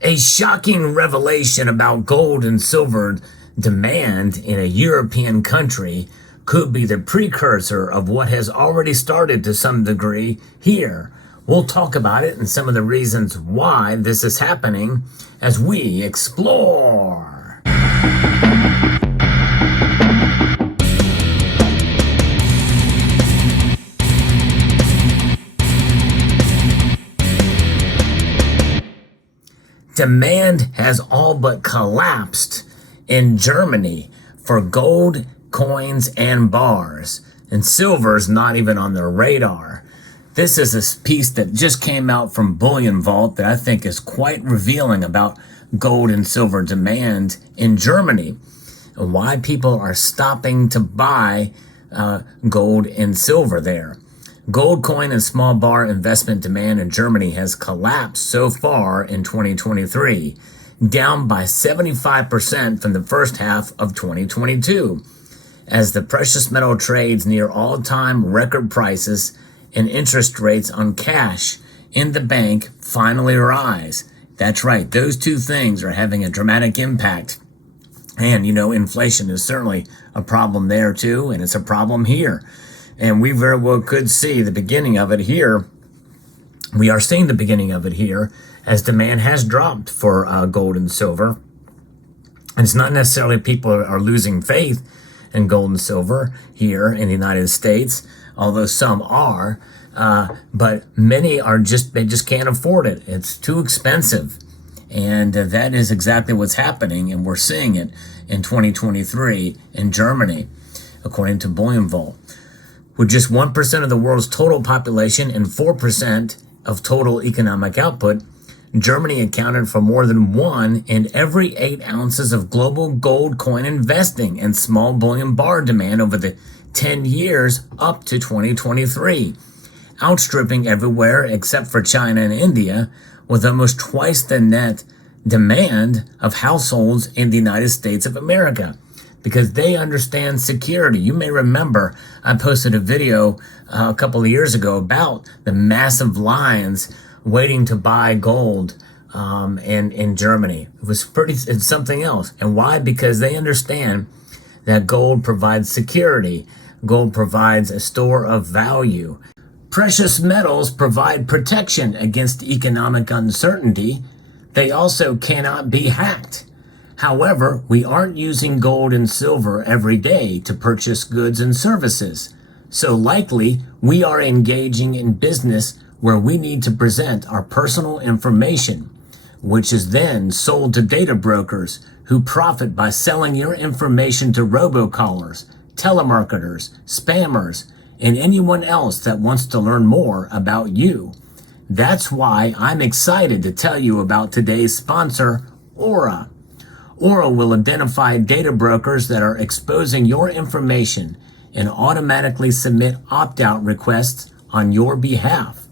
A shocking revelation about gold and silver demand in a European country could be the precursor of what has already started to some degree here. We'll talk about it and some of the reasons why this is happening as we explore. Demand has all but collapsed in Germany for gold, coins, and bars, and silver's not even on their radar. This is a piece that just came out from Bullion Vault that I think is quite revealing about gold and silver demand in Germany and why people are stopping to buy gold and silver there. Gold coin and small bar investment demand in Germany has collapsed so far in 2023, down by 75% from the first half of 2022, as the precious metal trades near all-time record prices and interest rates on cash in the bank finally rise. That's right, those two things are having a dramatic impact. And, inflation is certainly a problem there too, and it's a problem here. And we very well could see the beginning of it here. We are seeing the beginning of it here as demand has dropped for gold and silver. And it's not necessarily people are losing faith in gold and silver here in the United States, although some are. But many they just can't afford it. It's too expensive. And that is exactly what's happening. And we're seeing it in 2023 in Germany, according to Bullion Vault. With just 1% of the world's total population and 4% of total economic output, Germany accounted for more than 1 in every 8 ounces of global gold coin investing and small bullion bar demand over the 10 years up to 2023, outstripping everywhere except for China and India, with almost twice the net demand of households in the United States of America, because they understand security. You may remember I posted a video a couple of years ago about the massive lines waiting to buy gold in Germany. It's something else. And why? Because they understand that gold provides security. Gold provides a store of value. Precious metals provide protection against economic uncertainty. They also cannot be hacked. However, we aren't using gold and silver every day to purchase goods and services. So likely, we are engaging in business where we need to present our personal information, which is then sold to data brokers who profit by selling your information to robocallers, telemarketers, spammers, and anyone else that wants to learn more about you. That's why I'm excited to tell you about today's sponsor, Aura. Aura will identify data brokers that are exposing your information and automatically submit opt-out requests on your behalf.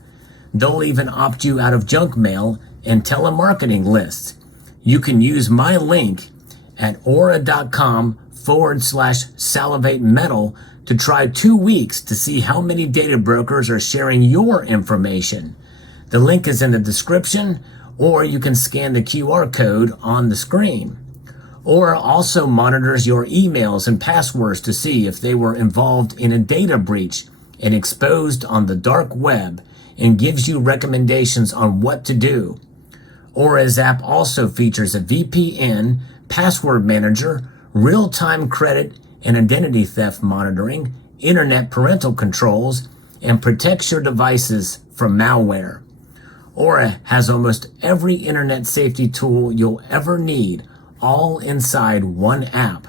They'll even opt you out of junk mail and telemarketing lists. You can use my link at aura.com/salivate metal to try 2 weeks to see how many data brokers are sharing your information. The link is in the description, or you can scan the QR code on the screen. Aura also monitors your emails and passwords to see if they were involved in a data breach and exposed on the dark web, and gives you recommendations on what to do. Aura's app also features a VPN, password manager, real-time credit and identity theft monitoring, internet parental controls, and protects your devices from malware. Aura has almost every internet safety tool you'll ever need, all inside one app.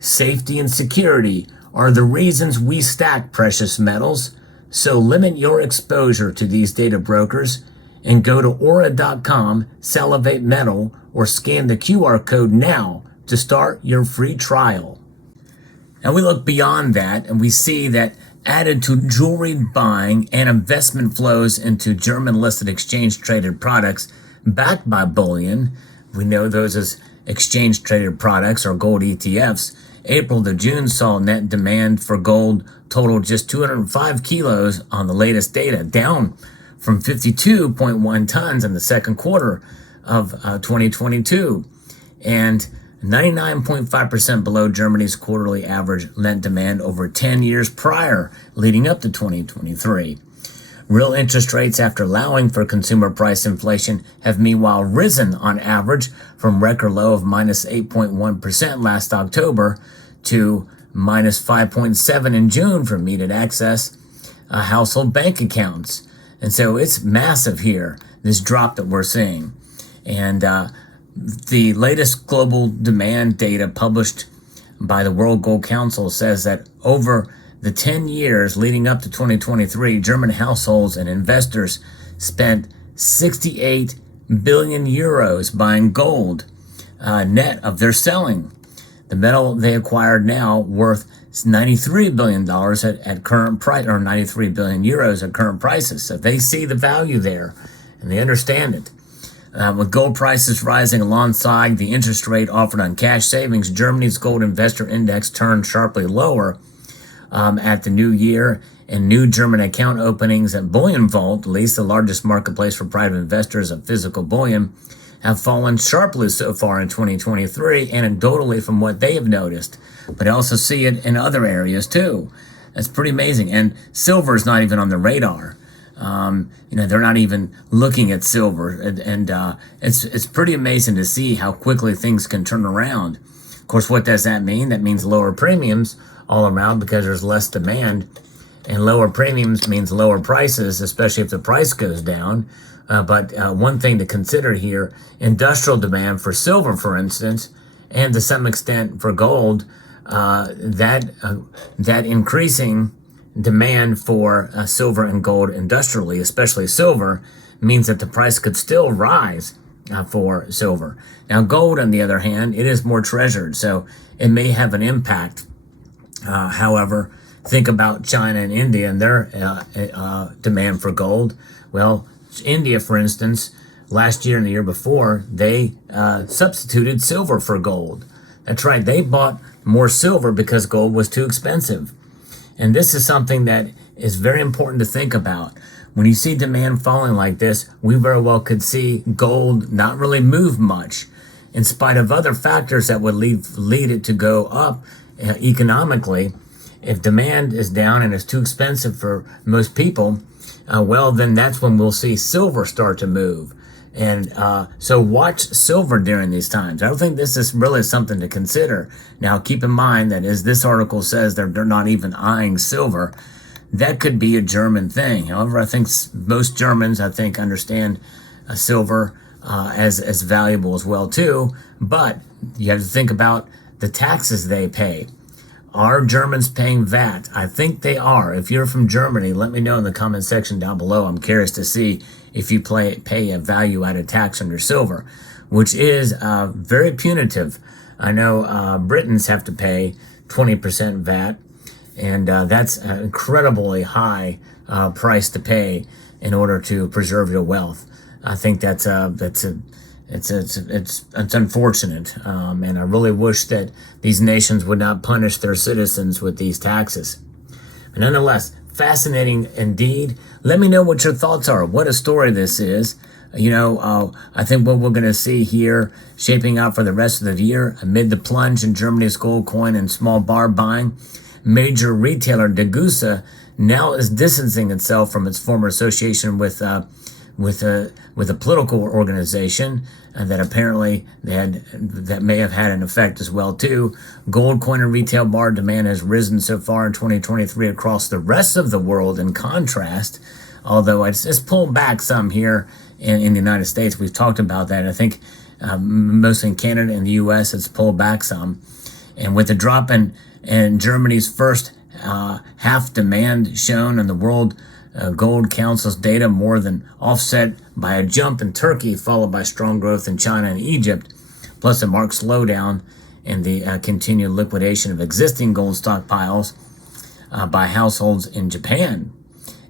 Safety and security are the reasons we stack precious metals, so limit your exposure to these data brokers and go to aura.com/salivate metal or scan the QR code now to start your free trial. And we look beyond that and we see that added to jewelry buying and investment flows into German listed exchange traded products backed by bullion, we know those as exchange traded products or gold ETFs, April to June saw net demand for gold total just 205 kilos on the latest data, down from 52.1 tons in the second quarter of 2022, and 99.5% below Germany's quarterly average lent demand over 10 years prior, leading up to 2023. Real interest rates, after allowing for consumer price inflation, have meanwhile risen on average from record low of minus 8.1% last October to minus 5.7% in June for immediate access household bank accounts. And so it's massive here, this drop that we're seeing. And the latest global demand data published by the World Gold Council says that over the 10 years leading up to 2023, German households and investors spent 68 billion euros buying gold, net of their selling. The metal they acquired now worth $93 billion at current price, or 93 billion euros at current prices. So they see the value there and they understand it. With gold prices rising alongside the interest rate offered on cash savings, Germany's gold investor index turned sharply lower at the new year, and new German account openings at Bullion Vault, at least the largest marketplace for private investors of physical bullion, have fallen sharply so far in 2023, anecdotally from what they have noticed, but I also see it in other areas too. That's pretty amazing. And silver is not even on the radar. They're not even looking at silver, and it's pretty amazing to see how quickly things can turn around. Of course, what does that mean? That means lower premiums all around because there's less demand, and lower premiums means lower prices, especially if the price goes down. But one thing to consider here, industrial demand for silver, for instance, and to some extent for gold, that increasing demand for silver and gold industrially, especially silver, means that the price could still rise for silver. Now, gold, on the other hand, it is more treasured, so it may have an impact. However, think about China and India and their demand for gold. Well, India, for instance, last year and the year before, they substituted silver for gold. That's right, they bought more silver because gold was too expensive. And this is something that is very important to think about. When you see demand falling like this, we very well could see gold not really move much, in spite of other factors that would lead it to go up economically. If demand is down and it's too expensive for most people, then that's when we'll see silver start to move. And so watch silver during these times. I don't think this is really something to consider. Now, keep in mind that as this article says, they're not even eyeing silver. That could be a German thing. However, I think most Germans, understand silver as valuable as well, too. But you have to think about the taxes they pay. Are Germans paying VAT? I think they are. If you're from Germany, let me know in the comment section down below. I'm curious to see if you pay a value-added tax on your silver, which is very punitive. I know Britons have to pay 20% VAT, and that's an incredibly high price to pay in order to preserve your wealth. I think it's unfortunate, and I really wish that these nations would not punish their citizens with these taxes. But nonetheless, fascinating indeed. Let me know what your thoughts are, what a story this is. I think what we're going to see here shaping out for the rest of the year, amid the plunge in Germany's gold coin and small bar buying, major retailer Degussa now is distancing itself from its former association with a political organization that apparently that may have had an effect as well too. Gold coin and retail bar demand has risen so far in 2023 across the rest of the world. In contrast, although it's pulled back some here in the United States, we've talked about that. I think mostly in Canada and the U.S. it's pulled back some, and with the drop in Germany's first half demand shown in the World Gold Council's data more than offset by a jump in Turkey, followed by strong growth in China and Egypt, plus a marked slowdown in the continued liquidation of existing gold stockpiles by households in Japan.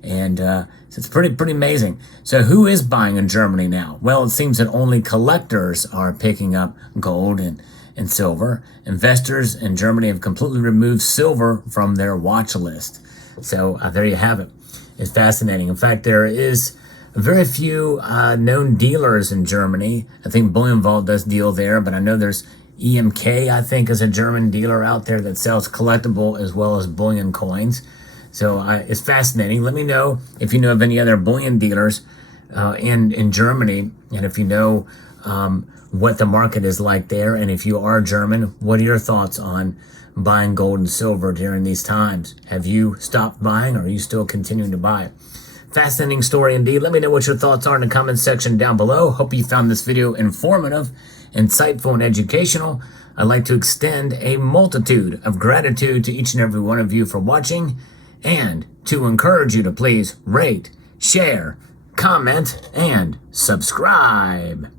And so it's pretty amazing. So who is buying in Germany now? Well, it seems that only collectors are picking up gold and silver. Investors in Germany have completely removed silver from their watch list. So there you have it. It's fascinating. In fact, there is Very few known dealers in Germany. I think Bullion Vault does deal there, but I know there's EMK, I think, is a German dealer out there that sells collectible as well as bullion coins. So it's fascinating. Let me know if you know of any other bullion dealers in Germany, and if you know what the market is like there, and if you are German, what are your thoughts on buying gold and silver during these times? Have you stopped buying, or are you still continuing to buy? Fascinating story indeed. Let me know what your thoughts are in the comments section down below. Hope you found this video informative, insightful, and educational. I'd like to extend a multitude of gratitude to each and every one of you for watching, and to encourage you to please rate, share, comment, and subscribe.